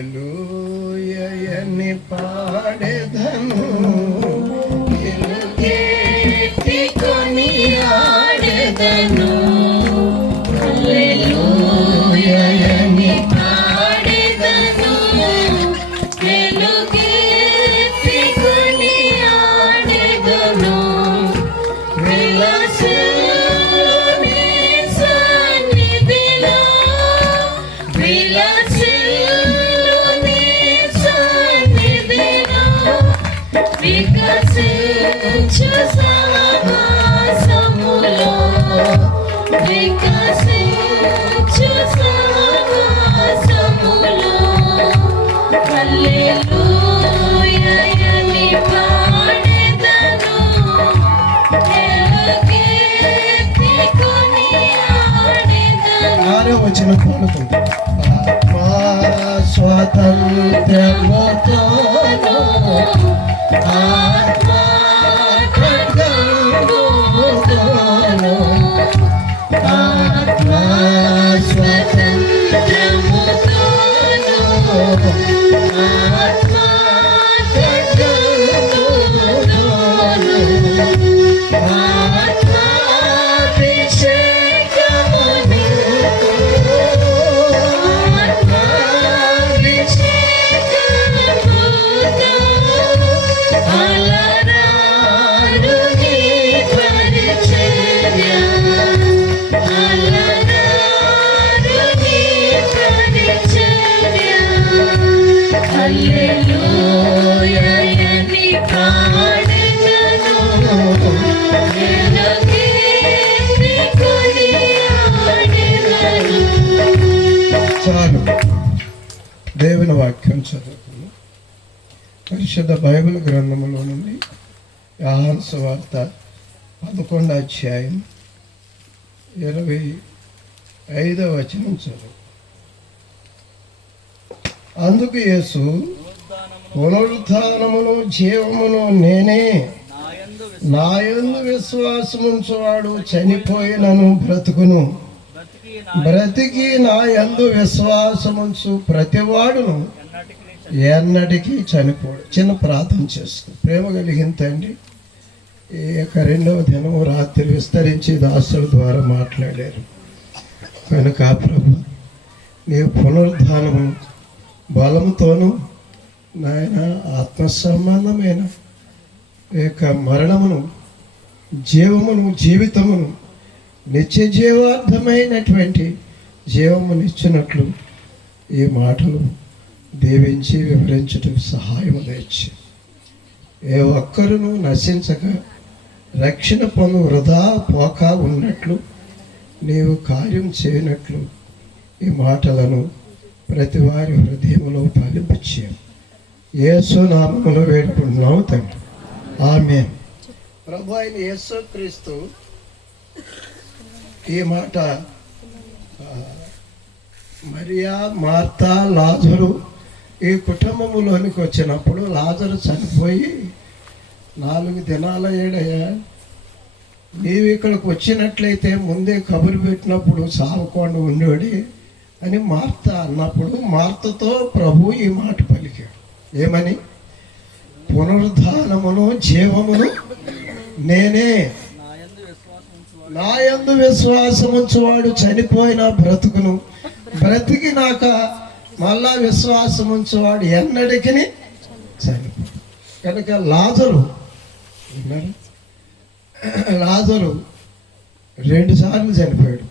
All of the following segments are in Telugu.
హల్లెలూయని పాడెదను. ఆరో వచ్చిన పాడుతుంది ఆత్మా పరిశుద్ధ బైబిల్ గ్రంథములో నుండి యాహాను వార్త పదకొండు అధ్యాయం ఇరవై ఐదవ వచనం చదువు. అందుకు యేసు పునరుత్నమును జీవమును నేనే నాయందు విశ్వాసముంచువాడు చనిపోయినను బ్రతుకును. బ్రతికి నా యందు విశ్వాసముంచు ప్రతివాడును ఎన్నటికీ చనిపోడు. చిన్న ప్రార్థన చేస్తూ. ప్రేమ కలిగిన తండ్రి ఈ యొక్క రెండవ దినం రాత్రి విస్తరించి దాసుల ద్వారా మాట్లాడారు. కనుక ప్రభు నీ పునరుద్ధానము బలంతోనూ నాయన ఆత్మ సంబంధమైన ఈ యొక్క మరణమును జీవమును జీవితమును నిత్య జీవార్థమైనటువంటి జీవమునిచ్చినట్లు ఈ మాటలు దీవించి వివరించటం సహాయం తెచ్చి ఏ ఒక్కరును నశించక రక్షణ పను వృధా పోక ఉన్నట్లు నీవు కార్యం చేయనట్లు ఈ మాటలను ప్రతి వారి హృదయంలో ఫలించి యేసు నామములో వేడుకుంటున్నాము తండ్రి. ఆమె ప్రభు అయిన యేసు క్రీస్తు ఈ మాట మరియా మార్తా లాజరు ఈ కుటుంబములోనికి వచ్చినప్పుడు లాజరు చనిపోయి నాలుగు దినాల ఏడయ్యా నీవు ఇక్కడికి వచ్చినట్లయితే ముందే కబురు పెట్టినప్పుడు సావకుండా ఉండేవాడి అని మార్త అన్నప్పుడు మార్తతో ప్రభు ఈ మాట పలికాడు. ఏమని? పునరుద్ధానమును జీవమును నేనే నాయందు విశ్వాసముంచువాడు చనిపోయిన బ్రతుకును బ్రతికినాక మళ్ళా విశ్వాసముంచువాడు ఎన్నటికి చనిపోడు. కనుక లాజరు లాజరు రెండు సార్లు చనిపోయాడు.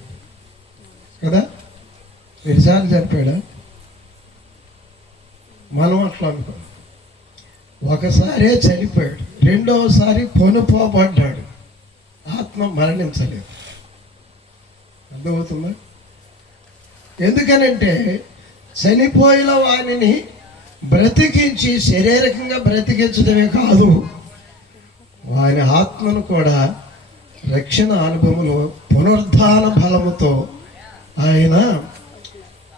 కదా? రెండు సార్లు చనిపోయాడా? మనం అట్లా అనుకోం. ఒకసారే చనిపోయాడు. రెండవసారి కొనుపోబడ్డాడు. ఆత్మ మరణించలేదు. అర్థమవుతుందా? ఎందుకనంటే చనిపోయిన వారిని బ్రతికించి శారీరకంగా బ్రతికించడమే కాదు వారి ఆత్మను కూడా రక్షణ అనుభవంలో పునరుద్ధాన బలముతో ఆయన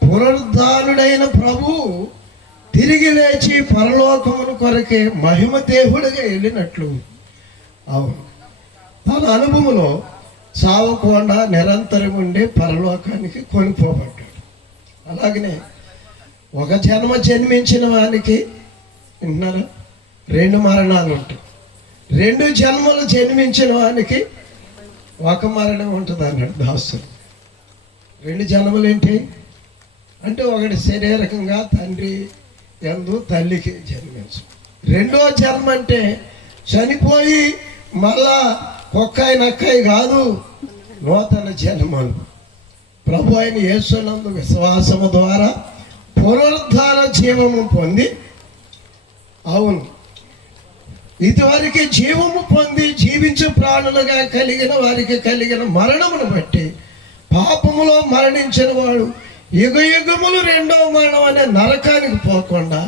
పునరుద్ధానుడైన ప్రభు తిరిగి లేచి పరలోకమును కొరకే మహిమ దేవుడిగా వెళ్ళినట్లు. అవును. తన అనుభవంలో చావకుండా నిరంతరం ఉండే పరలోకానికి కొనిపోబడ్డాడు. అలాగనే ఒక జన్మ జన్మించిన వానికి వింటున్నారా? రెండు మరణాలు ఉంటాయి. రెండు జన్మలు జన్మించిన వానికి ఒక మరణం ఉంటుంది అన్నాడు దాసుడు. రెండు జన్మలు ఏంటి? అంటే ఒకటి శరీరకంగా తండ్రి ఎందు తల్లికి జన్మించు. రెండో జన్మ అంటే చనిపోయి మళ్ళా కుక్కాయి నక్కాయి కాదు నూతన జన్మలు. ప్రభు అయిన యేసునందు విశ్వాసము ద్వారా పునరుద్ధార జీవము పొంది అవును. ఇదివరకు జీవము పొంది జీవించే ప్రాణులుగా కలిగిన వారికి కలిగిన మరణమును బట్టి పాపములో మరణించిన వాడు యుగ యుగములు రెండో మరణం అనే నరకానికి పోకుండా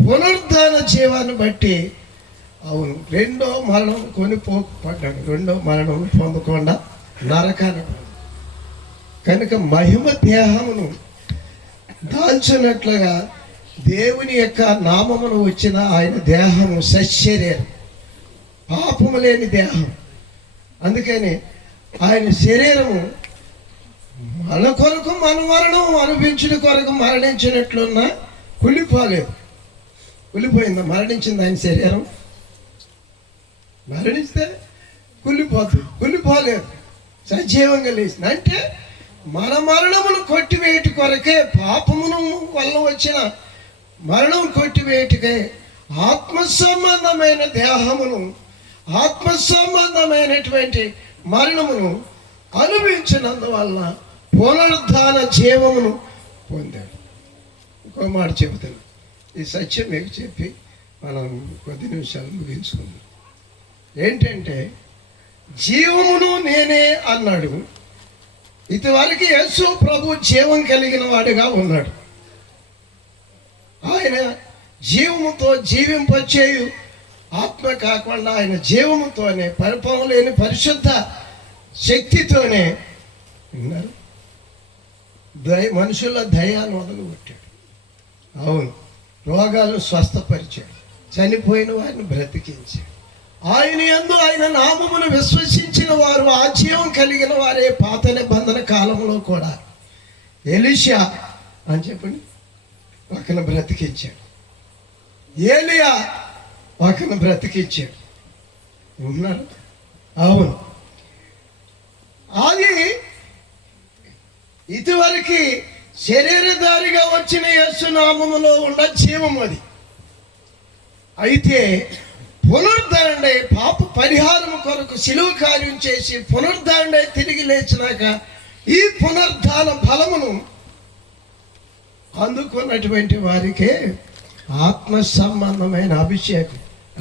పునరుద్ధాన జీవాన్ని బట్టి అవును రెండో మరణం కొనిపోపడ్డాడు రెండో మరణం పొందకుండా నరకానికి కనుక మహిమ దేహమును దాల్చినట్లుగా దేవుని యొక్క నామమును వచ్చిన ఆయన దేహము సశరీరం. పాపము లేని దేహం. అందుకని ఆయన శరీరము మన కొరకు మన మరణం అనిపించిన కొరకు మరణించినట్లున్న కుళ్ళిపోలేదు. కుళ్ళిపోయింది? మరణించింది ఆయన శరీరం? మరణిస్తే కుళ్ళిపోతుంది కుళ్ళిపోలేదు. సజీవంగా లేచింది. అంటే మన మరణమును కొట్టివేటి కొరకే పాపమును వల్ల వచ్చిన మరణం కొట్టివేటికే ఆత్మ సంబంధమైన దేహమును ఆత్మ సంబంధమైనటువంటి మరణమును అనుభవించినందువల్ల పునరుద్ధాన జీవమును పొందాడు. ఇంకో మాట చెబుతాను. ఈ సత్యం మీకు చెప్పి మనం కొద్ది నిమిషాలు ముగించుకుందాం. ఏంటంటే జీవమును నేనే అన్నాడు. ఇదివరకు యేసు ప్రభు జీవం కలిగిన వాడిగా ఉన్నాడు. ఆయన జీవముతో జీవింపచేయు ఆత్మ కాకుండా ఆయన జీవముతోనే పరిపం లేని పరిశుద్ధ శక్తితోనే విన్నారు దయ మనుషుల దయాన్ని వదలుకొట్టాడు అవును రోగాలు స్వస్థపరిచాడు. చనిపోయిన వారిని బ్రతికించాడు. ఆయన యందు ఆయన నామమును విశ్వసించిన వారు ఆ జీవం కలిగిన వారే పాత నిబంధన కాలంలో కూడా. ఎలిషా అని చెప్పండి. పక్కన బ్రతికించాడు. ఏలియా ఒకరిని బ్రతికించాడు. ఉన్నారు అవును. అది ఇదివరకు శరీరధారిగా వచ్చిన యస్సు నామములో ఉన్న జీవం అది. అయితే పునరుద్ధరణై పాప పరిహారం కొరకు సిలువ కార్యం చేసి పునరుద్ధరణై తిరిగి లేచినాక ఈ పునరుద్ధాన ఫలమును అందుకున్నటువంటి వారికే ఆత్మ సంబంధమైన అభిషేకం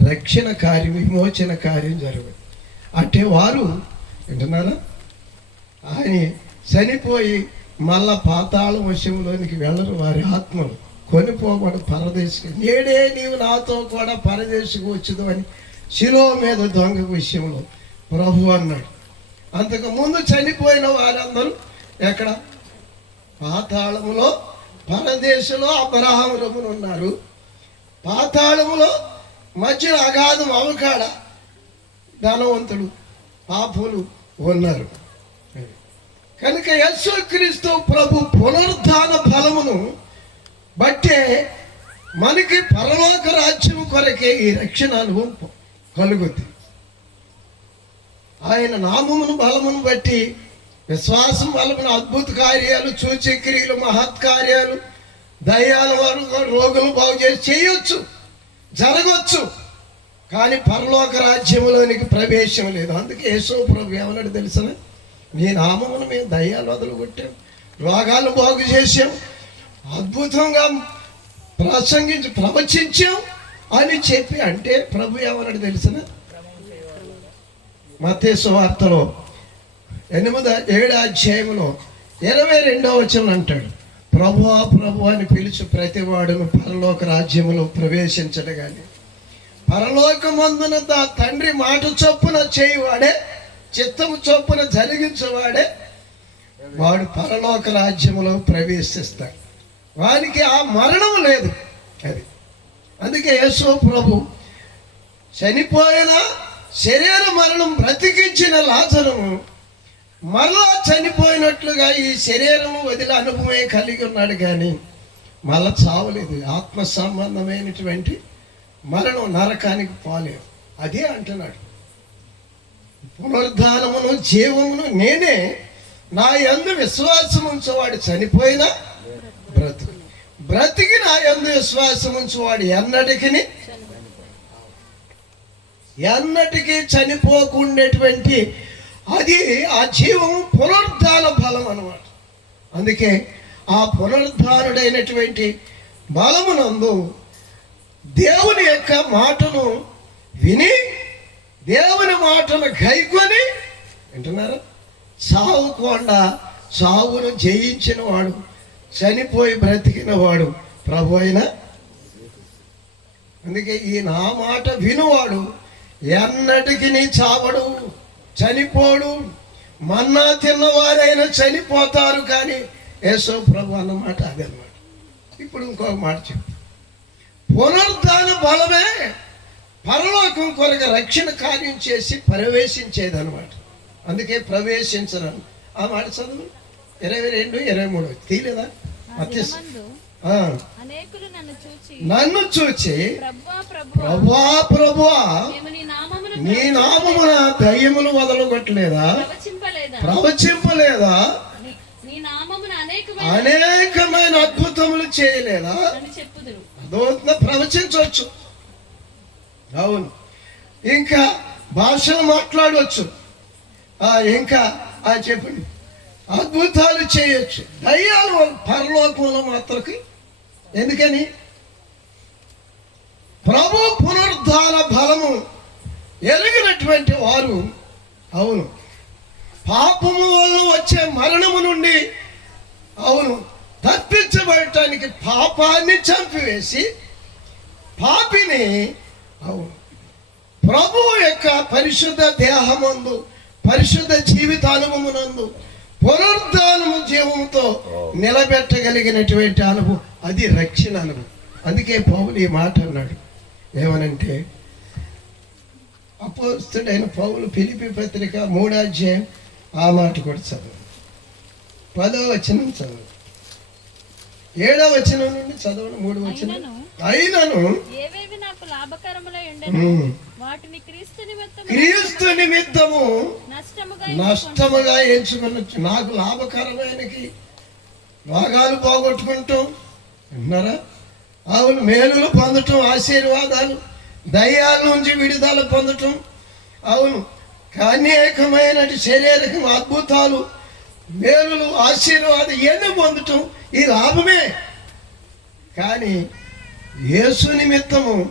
రక్షణ కార్యం విమోచన కార్యం జరుగుతుంది. అంటే వారు వింటున్నారా? ఆయన చనిపోయి మళ్ళా పాతాళ వశంలోనికి వెళ్ళరు వారి ఆత్మలు. కొనిపోబడు పరదేశకు నేడే నీవు నాతో కూడా పరదేశకు వచ్చుదు అని శిలో మీద దొంగ విషయంలో ప్రభు అన్నాడు. అంతకు ముందు చనిపోయిన వారందరూ ఎక్కడ? పాతాళములో పరదేశంలో అబ్రహాములములు ఉన్నారు. పాతాళములో మధ్య అగాధం అవకాడ ధనవంతుడు పాపులు ఉన్నారు. కనుక యశ్వక్రీస్తు ప్రభు పునరుద్ధాన ఫలమును బట్టే మనకి పరలోక రాజ్యం కొరకే ఈ రక్షణ అనుభవం కలుగుద్ది. ఆయన నామమును బలమును బట్టి విశ్వాసం బలమున అద్భుత కార్యాలు సూచక్రియలు మహత్కార్యాలు దయ్యాల వారు రోగులు బాగు చేసి చేయొచ్చు జరగవచ్చు కానీ పరలోక రాజ్యంలోనికి ప్రవేశం లేదు. అందుకే యేసో ప్రభు ఏమన్నాడు తెలిసిన నీ నామమును మేము దయ్యాలు వదలగొట్టాం రోగాలు బాగు చేసాం అద్భుతంగా ప్రసంగించి ప్రవచించాం అని చెప్పి అంటే ప్రభు ఎవరని తెలిసిన? మతేసు వార్తలో ఎనిమిద ఏడు అధ్యాయంలో ఇరవై రెండవ వచనం అంటాడు. ప్రభు ప్రభు అని పిలిచి ప్రతివాడును పరలోక రాజ్యములో ప్రవేశించడు కానీ పరలోకమందున తా తండ్రి మాట చొప్పున చేయువాడే చిత్తము చొప్పున జరిగించేవాడే వాడు పరలోక రాజ్యములో ప్రవేశిస్తాడు. వానికి ఆ మరణం లేదు. అది. అందుకే యేసు ప్రభు చనిపోయిన శరీర మరణం బ్రతికించిన లాచరము మరలా చనిపోయినట్లుగా ఈ శరీరము వదిలి అనుభవమే కలిగి ఉన్నాడు కానీ మళ్ళా చావలేదు. ఆత్మ సంబంధమైనటువంటి మరణం నరకానికి పోలేదు. అదే అంటున్నాడు. పునరుద్ధానమును జీవమును నేనే నా ఎందు విశ్వాసం ఉంచేవాడు చనిపోయినా బ్రతికి నా యందు విశ్వాసం ఉంచువాడు ఎన్నటికి ఎన్నటికీ చనిపోకుండేటువంటి అది ఆ జీవం పునరుద్ధాన బలం అన్నమాట. అందుకే ఆ పునరుద్ధానుడైనటువంటి బలమునందు దేవుని యొక్క మాటను విని దేవుని మాటను గైకొని వింటున్నారా? సావుకుండా సావును జయించిన వాడు చనిపోయి బ్రతికిన వాడు ప్రభు అయినా? అందుకే ఈ నా మాట వినువాడు ఎన్నటికి నీ చావడు చనిపోడు. మన్నా తిన్నవారైనా చనిపోతారు కానీ యేసో ప్రభు అన్నమాట. అదనమాట ఇప్పుడు ఇంకొక మాట చెప్పు. పునరుద్ధాన బలమే పరలోకం కొరకు రక్షణ కార్యం చేసి ప్రవేశించేదన్నమాట. అందుకే ప్రవేశించరాను ఆ మాట చదువు. ఇరవై రెండు ఇరవై మూడు. తీలేదా నన్ను చూచి చూచి ప్రభువా నీ నామమును దయ్యములు వదలగొట్టలేదా? ప్రవచింపలేదా? అనేకమైన అద్భుతములు చేయలేదా? ప్రవచించవచ్చు. అవును. ఇంకా భాషలు మాట్లాడవచ్చు. ఆ, ఇంకా ఆ చెప్పండి. అద్భుతాలు చేయొచ్చు. దయ్యాలు పరలోకంలో మాత్రకి? ఎందుకని? ప్రభు పునరుద్ధాన బలము ఎరిగినటువంటి వారు అవును. పాపము వల్ల వచ్చే మరణము నుండి అవును. తప్పించబడటానికి పాపాన్ని చంపివేసి పాపిని అవును. ప్రభువు యొక్క పరిశుద్ధ దేహమందు పరిశుద్ధ జీవితానుభవమునందు పునరుద్ధానము జీవముతో నిలబెట్టగలిగినటువంటి అనుభవం. అది రక్షణ అనుభవం. అందుకే పౌలు ఈ మాట అన్నాడు. ఏమనంటే అపోస్తుడైన పౌలు పిలిపి పత్రిక మూడాధ్యాయం ఆ మాట కూడా చదువు పదో వచనం చదువు ఏడో వచనం నుండి చదవను మూడు వచనం. అయినను ఏవేవి నాకు లాభకరములై ఉండెను వాటిని క్రీస్తు నిమిత్తం క్రీస్తు నిమిత్తము నష్టముగా నష్టముగా ఎంచుకున్నచ్చు నాకు లాభకరమైనకి భాగాలు పోగొట్టుకుంటాం విన్నారా? అవును మేలులు పొందటం ఆశీర్వాదాలు దయ్యాల నుంచి విడుదల పొందటం. అవును అనేకమైన శరీరకం అద్భుతాలు మేలులు ఆశీర్వాదం ఇవన్నీ పొందటం ఈ లాభమే. కానీ యేసు నిమిత్తము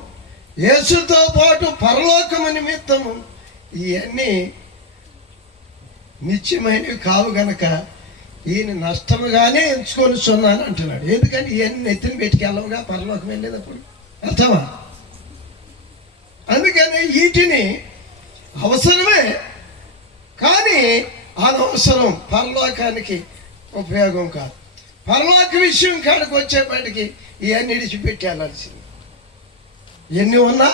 యేసుతో పాటు పరలోకము నిమిత్తము ఇవన్నీ నిత్యమైనవి కావు గనక ఈయన నష్టముగానే ఎంచుకొని చున్నాను అంటున్నాడు. ఎందుకని? ఇవన్నీ నెత్తిని పెట్టుకెళ్ళవుగా పరలోకం వెళ్ళేటప్పుడు. అర్థమా? అందుకని వీటిని అవసరమే కానీ అనవసరం. పరలోకానికి ఉపయోగం కాదు. పరలోక విషయం కాడికి వచ్చేపాటికి ఇవన్నీ విడిచిపెట్టి వెళ్ళాల్సింది ఎన్ని ఉన్నా?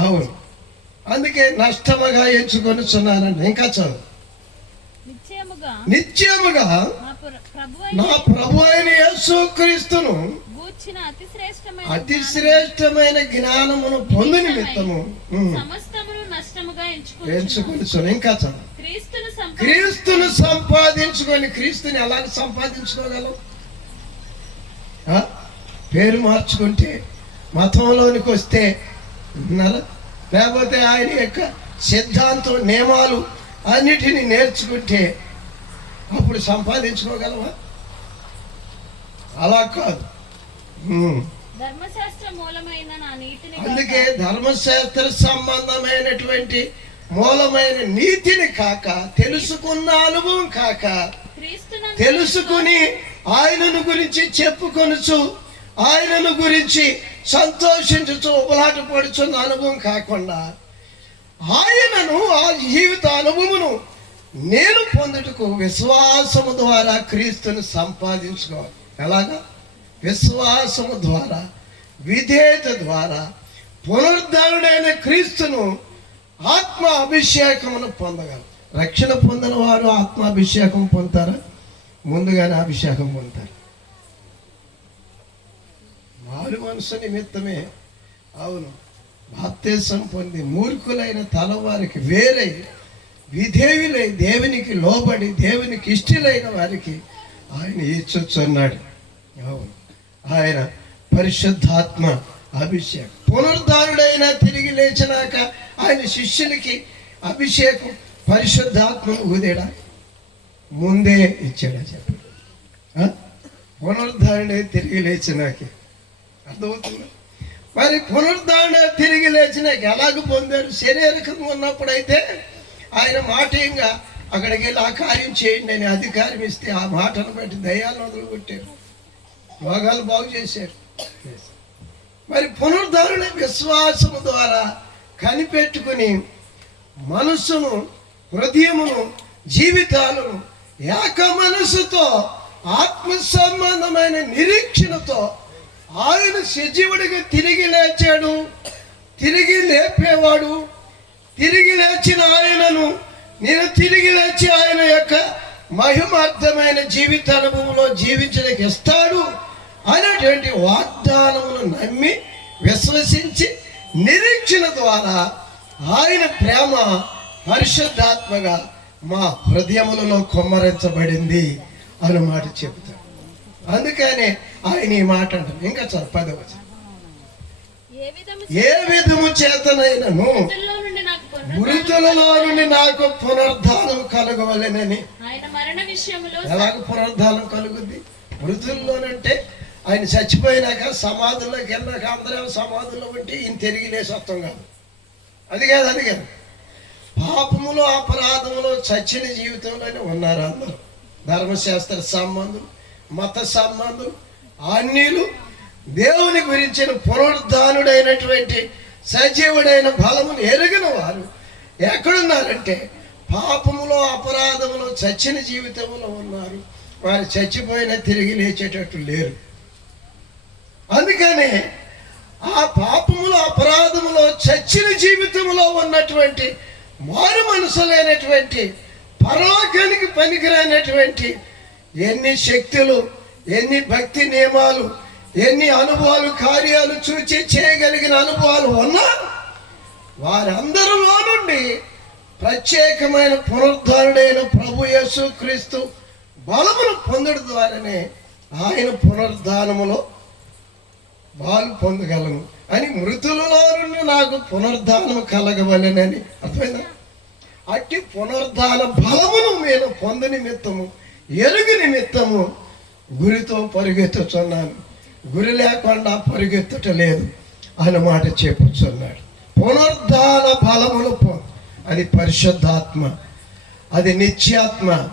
అవును. అందుకే నష్టముగా ఎంచుకొని చున్నానండి ఇంకా చదువు. నిత్యముగా నా ప్రభు అయిన యేసుక్రీస్తును అతి శ్రేష్టమైన జ్ఞానమును పొందు నిమిత్తము ఎంచుకొని ఇంకా చదువు. క్రీస్తును సంపా క్రీస్తును సంపాదించుకొని క్రీస్తుని ఎలాగ సంపాదించుకోగలం? పేరు మార్చుకుంటే మతంలోనికి వస్తే విన్నారా? లేకపోతే ఆయన యొక్క సిద్ధాంతం నియమాలు అన్నిటినీ నేర్చుకుంటే అప్పుడు సంపాదించుకోగలమా అలా కాదు అందుకే ధర్మశాస్త్ర సంబంధమైనటువంటి మూలమైన నీతిని కాక తెలుసుకున్న అనుభవం కాక తెలుసుకుని ఆయనను గురించి చెప్పుకొనుచు ఆయనను గురించి సంతోషించుతూ ఉబలాట పడుచున్న అనుభవం కాకుండా ఆయనను ఆ జీవిత అనుభవమును నేను పొందుటకు విశ్వాసము ద్వారా క్రీస్తుని సంపాదించుకోవాలి. ఎలాగా? విశ్వాసము ద్వారా విధేయత ద్వారా పునరుద్ధరుడైన క్రీస్తును ఆత్మ అభిషేకమును పొందగలరు రక్షణ పొందిన వారు ఆత్మాభిషేకం పొందుతారా? ముందుగానే అభిషేకం పొందుతారు. మారు మనసు నిమిత్తమే. అవును. బాప్తేశం పొంది మూర్ఖులైన తలవారికి వేరై విధేయులై దేవునికి లోబడి దేవునికి ఇష్టలైన వారికి ఆయన ఇచ్చుచున్నాడు అవును. ఆయన పరిశుద్ధాత్మ అభిషేక్. పునరుద్ధారుడైన తిరిగి లేచినాక ఆయన శిష్యులకి అభిషేకం పరిశుద్ధాత్మను ఊదేడా? ముందే ఇచ్చాడా చెప్పాడు ఆ? తిరిగి లేచినాకే. అర్థమవుతుంది? మరి పునరుద్ధరణ తిరిగి లేచినాక ఎలాగ పొందారు? శరీరకంగా ఉన్నప్పుడైతే ఆయన మాటంగా అక్కడికి వెళ్ళి ఆ కార్యం చేయండి అని అధికారం ఇస్తే ఆ మాటను బట్టి దయాలను వదిలిపెట్టారు. రోగాలు బాగు చేశారు. మరి పునరుద్ధరణ విశ్వాసము ద్వారా కనిపెట్టుకుని మనస్సును హృదయమును జీవితాలను ఏక మనస్సుతో ఆత్మ సంబంధమైన నిరీక్షణతో ఆయన సజీవుడిగా తిరిగి లేచాడు. తిరిగి లేపేవాడు. తిరిగి లేచిన ఆయనను నేను తిరిగి లేచి ఆయన యొక్క మహిమార్థమైన జీవిత అనుభవంలో జీవించడానికి ఇస్తాడు అనేటువంటి వాగ్దానమును నమ్మి విశ్వసించి నిరీక్షణ ద్వారా ఆయన ప్రేమ పరిశుద్ధాత్మగా మా హృదయములలో కొమ్మరించబడింది అని మాట చెబుతాడు. అందుకనే ఆయన ఈ మాట అంటారు. ఇంకా పదవచ్చు ఏ విధము చేతనైనను మృతుల్లో నుండి నాకు పునరుద్ధానం కలగవలెనని. ఎలాగ పునరుద్ధానం కలుగుద్ది? మృతుల్లోనంటే ఆయన చచ్చిపోయినాక సమాధుల్లోకి వెళ్ళాక అందరం సమాధుల్లో ఉంటే ఈయన తిరిగి లేసి వస్తాం కాదు. అది కాదు అది కాదు. పాపములో అపరాధములో చచ్చిన జీవితంలోనే ఉన్నారు అందరూ. ధర్మశాస్త్ర సంబంధులు. మత సంబంధం అన్యులు దేవుని గురించిన పునరుద్ధానుడైనటువంటి సజీవుడైన బలమును ఎరిగిన వారు ఎక్కడున్నారంటే పాపములో అపరాధములో చచ్చిన జీవితంలో ఉన్నారు. వారు చచ్చిపోయినా తిరిగి లేచేటట్టు లేరు. అందుకనే ఆ పాపములో అపరాధములో చచ్చిన జీవితంలో ఉన్నటువంటి మారు మనసు లేనటువంటి పరలోకానికి పనికిరానటువంటి ఎన్ని శక్తులు ఎన్ని భక్తి నియమాలు ఎన్ని అనుభవాలు కార్యాలు చూచి చేయగలిగిన అనుభవాలు ఉన్నా వారందరిలో నుండి ప్రత్యేకమైన పునరుద్ధారుడైన ప్రభు యేసు క్రీస్తు బలమును పొందడం ద్వారానే ఆయన పునరుద్ధానములో వాళ్ళు పొందగలను. అని మృతులలో నుండి నాకు పునరుద్ధానం కలగవలెనని. అర్థమైందా? అట్టి పునరుద్ధాన బలమును నేను పొందనిమిత్తము ఎరుగు నిమిత్తము గురితో పరిగెత్తుచున్నాను. గురి లేకుండా పరిగెత్తుట లేదు అని మాట చెప్పుచున్నాడు. పునరుద్ధాన బలమును అది పరిశుద్ధాత్మ అది నిత్యాత్మ.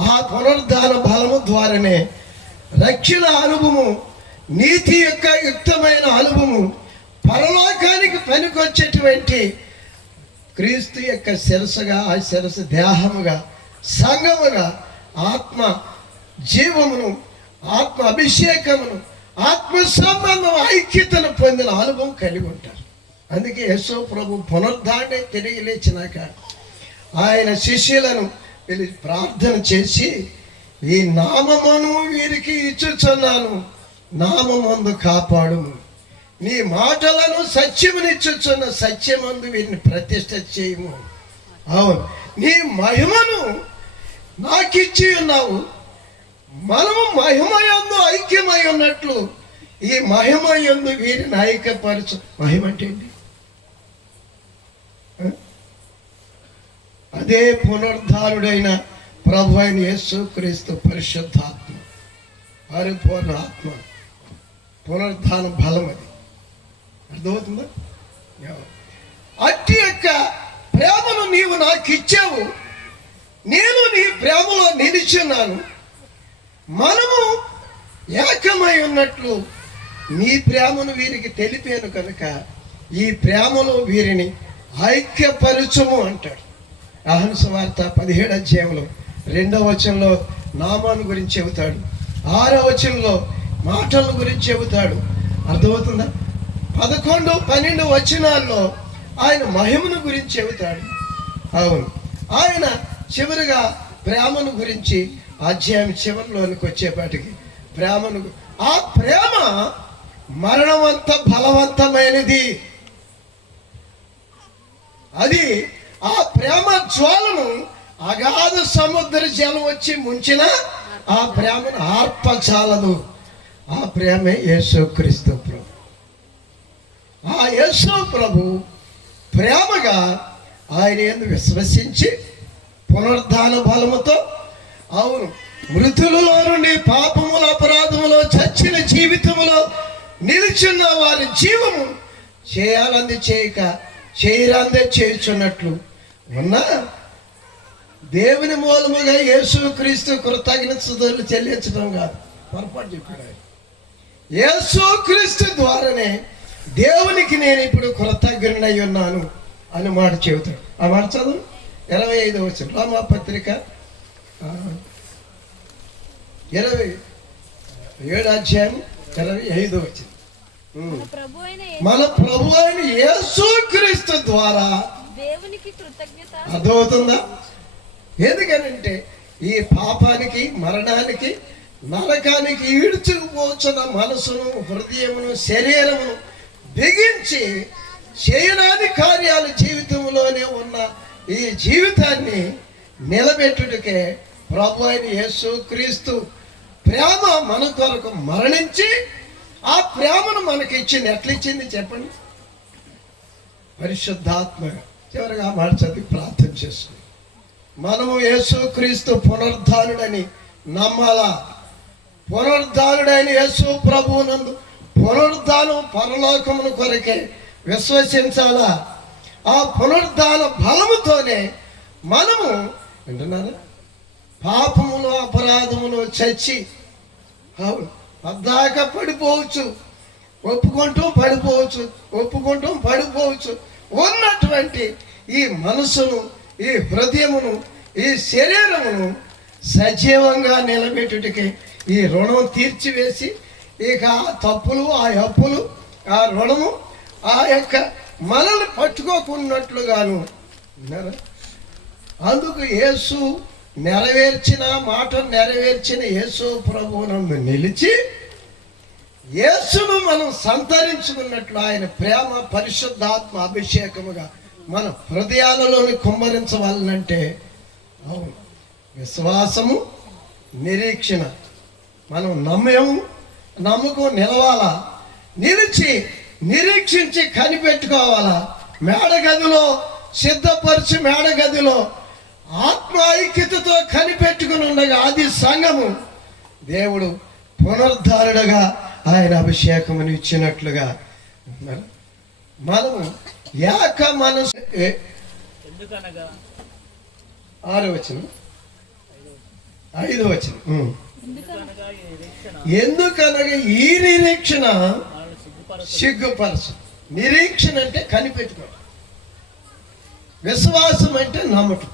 ఆ పునరుద్ధాన బలము ద్వారానే రక్షణ అనుభవము నీతి యొక్క యుక్తమైన అనుభవము పరలోకానికి పనికొచ్చేటువంటి క్రీస్తు యొక్క శిరసగా ఆ శిరస దేహముగా సంగముగా ఆత్మ జీవమును ఆత్మ అభిషేకమును ఆత్మ సంబంధం ఐక్యతను పొందిన అనుభవం కలిగి ఉంటారు. అందుకే యశో ప్రభు పునరుద్ధారణ తిరిగి లేచినాక ఆయన శిష్యులను వీళ్ళు ప్రార్థన చేసి ఈ నామమును వీరికి ఇచ్చుచున్నాను నామందు కాపాడు. నీ మాటలను సత్యమునిచ్చుచున్న సత్యమందు వీరిని ప్రతిష్ట చేయము. అవును. నీ మహిమను నాకిచ్చి ఉన్నావు. మనము మహిమయందు ఐక్యమై ఉన్నట్లు ఈ మహిమయందు వీరి ఐక్యపరచు మహిమ అంటే ఏంటి అదే పునరుద్ధారుడైన ప్రభు అయిన యేసుక్రీస్తు పరిశుద్ధాత్మ. పరిపూర్ణ ఆత్మ. పునరుద్ధాన బలం అది. అర్థమవుతుందా? అట్టి యొక్క ప్రేమను నీవు నాకు ఇచ్చావు నేను నీ ప్రేమలో నిలిచున్నాను. మనము ఏకమై ఉన్నట్లు నీ ప్రేమను వీరికి తెలిపాను కనుక ఈ ప్రేమలో వీరిని ఐక్యపరచము అంటాడు. అహంస వార్త పదిహేడు అధ్యాయంలో రెండవ వచనంలో నామాను గురించి చెబుతాడు. ఆరో వచనంలో మాటల గురించి చెబుతాడు. అర్థమవుతుందా? పదకొండు పన్నెండు వచనాల్లో ఆయన మహిమను గురించి చెబుతాడు. అవును. ఆయన చివరిగా ప్రేమను గురించి అధ్యాయం చివరిలోనికి వచ్చేపాటికి ప్రేమను ఆ ప్రేమ మరణమంత బలవంతమైనది. అది ఆ ప్రేమ జ్వాలను అగాధ సముద్ర జలం వచ్చి ముంచిన ఆ ప్రేమను ఆర్పచాలదు. ఆ ప్రేమే యేసుక్రీస్తు ప్రభు. ఆ యేసు ప్రభు ప్రేమగా ఆయన యందు విశ్వసించి పునరుద్ధాన బలముతో అవును. మృతులలో నుండి పాపముల అపరాధములో చచ్చిన జీవితములో నిలిచిన వారి జీవము చేయాలంది చేయక చేయరాందే చేయుచున్నట్లు. ఉన్నా? దేవుని మూలముగా యేసు క్రీస్తు కృతజ్ఞతలు చెల్లించడం కాదు. పొరపాటు చెప్పాడు ఆయన. యేసు క్రీస్తు ద్వారానే దేవునికి నేను ఇప్పుడు కృతజ్ఞనై ఉన్నాను అని మాట చెబుతాడు. ఆ మాట చదువు. ఇరవై ఐదు వచ్చిన రామా పత్రిక ఇరవై ఏడు అధ్యాయం ఇరవై ఐదు వచ్చింది మన ప్రభు అయిన యేసు మన ప్రభు అయిన యేసు క్రీస్తు ద్వారా దేవునికి కృతజ్ఞత. అర్థమవుతుందా? ఎందుకనంటే ఈ పాపానికి మరణానికి నరకానికి ఈడ్చుకుపోతున్న మనసును హృదయమును శరీరమును బిగించి చేయరాని కార్యాలు జీవితంలోనే ఉన్న ఈ జీవితాన్ని నిలబెట్టుటకే ప్రభు అయిన యేసు క్రీస్తు ప్రేమ మన కొరకు మరణించి ఆ ప్రేమను మనకి ఇచ్చింది. ఎట్లిచ్చింది చెప్పండి? పరిశుద్ధాత్మ చివరిగా మాట చదివి ప్రార్థన చేసుకుని. మనము యేసుక్రీస్తు పునరుద్ధానుడని నమ్మాలా? పునరుద్ధానుడైన యేసు ప్రభువునందు పునరుద్ధానం పరలోకమును కొరకే విశ్వసించాలా? ఆ పునరుద్ధాన బలముతోనే మనము వింటున్నారా? పాపములు అపరాధములు చచ్చి అవును అద్దాక పడిపోవచ్చు ఒప్పుకుంటూ పడిపోవచ్చు ఒప్పుకుంటూ పడిపోవచ్చు ఉన్నటువంటి ఈ మనసును ఈ హృదయమును ఈ శరీరమును సజీవంగా నిలబెట్టుటకి ఈ రుణం తీర్చివేసి ఇక ఆ తప్పులు ఆ అప్పులు ఆ రుణము ఆ యొక్క మనల్ని పట్టుకోకున్నట్లుగాను. అందుకు యేసు నెరవేర్చిన మాట నెరవేర్చిన యేసు ప్రభువునందు నిలిచి యేసును మనం సంతరించుకున్నట్లు ఆయన ప్రేమ పరిశుద్ధాత్మ అభిషేకముగా మన హృదయాలలోని కుమ్మరించవాలనంటే అవును విశ్వాసము నిరీక్షణ. మనం నమ్మేము నమ్ముకు నిలవాలా? నిలిచి నిరీక్షించి కనిపెట్టుకోవాలా? మేడగదిలో సిద్ధపరిచి మేడగదిలో ఆత్మ ఐక్యతతో కనిపెట్టుకుని ఉండగా అది సంఘము దేవుడు పునరుద్ధారుడుగా ఆయన అభిషేకమును ఇచ్చినట్లుగా. మనము ఏక మనసు ఆరు వచ్చిన ఐదు వచ్చిన ఎందుకనగా ఈ నిరీక్షణ ఎందుకనగా ఈ నిరీక్షణ మనల్ని సిగ్గుపరచు. నిరీక్షణ అంటే కనిపెట్టుకోవడం విశ్వాసం అంటే నమ్మటం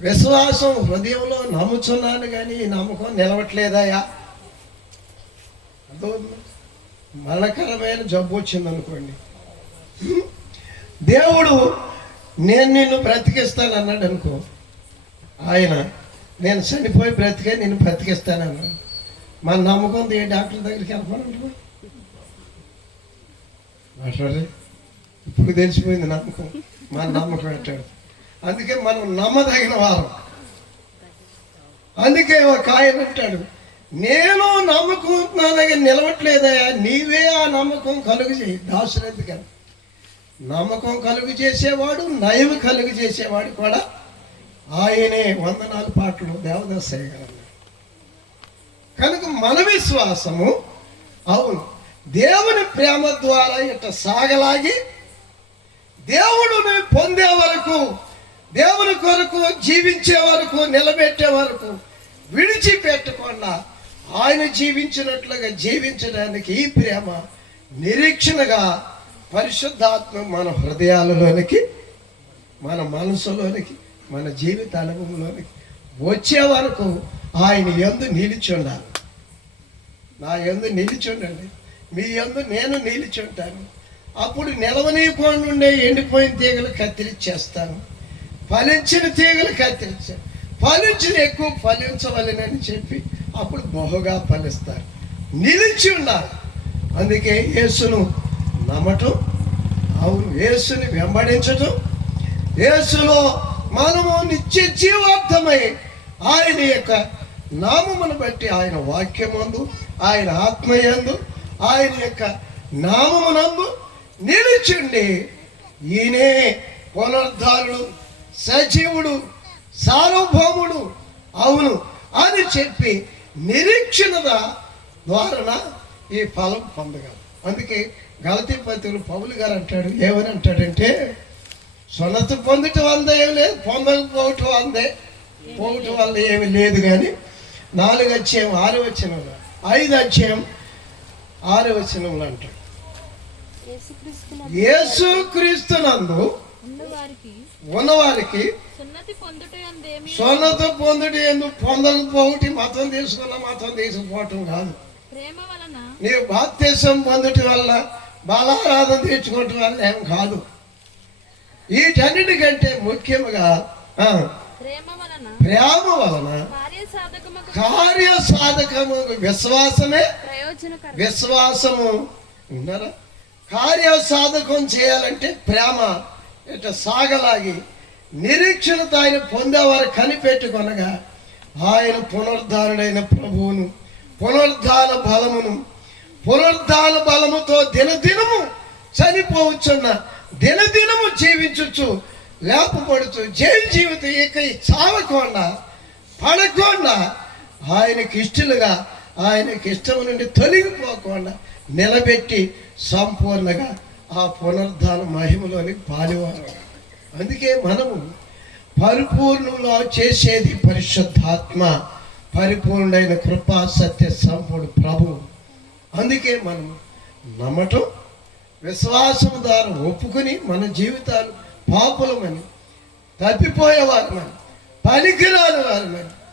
విశ్వాసం హృదయంలో నమ్ముచున్నాను కానీ ఈ నమ్మకం నిలవట్లేదయా మరణకరమైన జబ్బు వచ్చింది అనుకోండి దేవుడు నేను నిన్ను బ్రతికిస్తాను అన్నాడు అనుకో ఆయన నేను చనిపోయి బ్రతికే నిన్ను బ్రతికిస్తాను అన్నాడు మన నమ్మకం ఏ డాక్టర్ దగ్గరికి వెళ్ళకూడదు మాట్లాడే ఇప్పుడు తెలిసిపోయింది నమ్మకం మన నమ్మకం పెట్టాడు అందుకే మనం నమ్మదగిన వారం. అందుకే ఒక ఆయన అంటాడు నేను నమ్ముకుంటున్నానని నిలవట్లేదయా నీవే ఆ నమ్మకం కలుగు చేయి. దాసులు ఎందుకని? నమ్మకం కలుగు చేసేవాడు నయం కలుగు చేసేవాడు కూడా ఆయనే. వందనాలు పాటలు దేవదాస్ గారు. కనుక మన విశ్వాసము అవును దేవుని ప్రేమ ద్వారా ఇట సాగలాగి దేవుడుని పొందే వరకు దేవుని కొరకు జీవించే వరకు నిలబెట్టే వరకు విడిచిపెట్టకుండా ఆయన జీవించినట్లుగా జీవించడానికి ఈ ప్రేమ నిరీక్షణగా పరిశుద్ధాత్మ మన హృదయాలలోనికి మన మనసులోనికి మన జీవిత అనుభవంలోనికి వచ్చే వరకు ఆయన ఎందు నిలిచి ఉండాలి. నా ఎందు నిలిచి ఉండండి. మీ ఎందు నేను నిలిచి ఉంటాను అప్పుడు నిలవనీయకుండా ఉండే ఎండిపోయిన తీగలు కత్తిరించేస్తాను ఫలించిన తీగలు కత్తిరించాను ఫలించిన ఎక్కువ ఫలించవలనని చెప్పి అప్పుడు బహుగా ఫలిస్తారు. నిలిచి ఉన్నారు. అందుకే యేసును నమ్మటం అవును యేసుని వెంబడించటం యేసులో మనము నిత్య జీవార్థమై ఆయన యొక్క నామమును బట్టి ఆయన వాక్యమందు ఆయన ఆత్మయందు ఆయన యొక్క నామమునందు నిలిచిండి ఈయనే పునరుద్ధారుడు సజీవుడు సార్వభౌముడు అవును అని చెప్పి నిరీక్షణ ద్వారా ఈ ఫలం పొందగలరు అందుకే గలతీ పత్రులు పౌలు గారు అంటాడు ఏమని అంటాడంటే సొనత పొందటం వల్ల ఏమి లేదు పొందకపోవటం అందే పోవటం వల్ల ఏమి లేదు కానీ నాలుగు అధ్యాయం ఆరు వచ్చిన ఐదు అధ్యాయం ఆరు వచనంలో అంటాడు యేసు క్రీస్తునందు ఉన్నవారికి సున్నతి పొందుట ఎందుకు పొందకపోవటి మతం తీసుకున్న మతం తీసుకుపోవటం కాదు. నీవు బాప్తీసం పొందుటి వల్ల బలారాధన తీర్చుకోవటం వల్ల ఏం కాదు. వీటన్నిటికంటే ముఖ్యముగా ఆ, ప్రేమ వలన ప్రేమ వలన కార్య సాధకము విశ్వాసమే విశ్వాసము ఉన్నారా? కార్య సాధకం చేయాలంటే ప్రేమ ఇట్లా సాగలాగి నిరీక్షణతో ఆయన పొందేవారు కనిపెట్టుకొనగా ఆయన పునరుద్ధారుడైన ప్రభువును పునరుద్ధాన బలమును పునరుద్ధాన బలముతో దినదినము చనిపోవచ్చున్న దినదినము జీవించచ్చు లేపబడుచు జైలు జీవితం ఇక చావకుండా పడకుండా ఆయనకి ఇష్టలుగా ఆయనకి ఇష్టం నుండి తొలగిపోకుండా నిలబెట్టి సంపూర్ణగా ఆ పునరుద్ధాన మహిమలోని పాలివారు. అందుకే మనము పరిపూర్ణంలో చేసేది పరిశుద్ధాత్మ పరిపూర్ణుడైన కృపా సత్య సంపూర్ణ ప్రభు. అందుకే మనం నమ్మటం విశ్వాసం ద్వారా ఒప్పుకొని మన జీవితాలు పాపులమని తప్పిపోయేవారమని పనికిరాని వారమని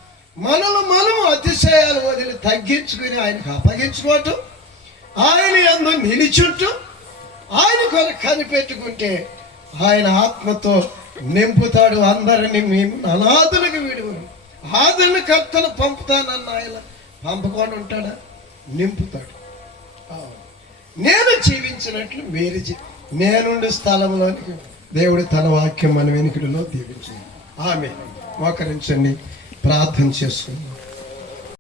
మనలో మనము అతిశయాలు వదిలి తగ్గించుకుని ఆయనకు అప్పగించుకోవటం ఆయన ఎందు నిలిచుంటూ ఆయన కొరకు కనిపెట్టుకుంటే ఆయన ఆత్మతో నింపుతాడు అందరిని మేము అనాథులకు విడువను ఆదరణకర్తను పంపుతానన్న ఆయన పంపకుండా ఉంటాడా? నింపుతాడు. నేను జీవించినట్లు మీరు నేనుండి స్థలంలోనికి దేవుడు తన వాక్యం మన వెనుకడిలో దీవించింది ఆమె మోకరించండి. ప్రార్థన చేసుకుందాం.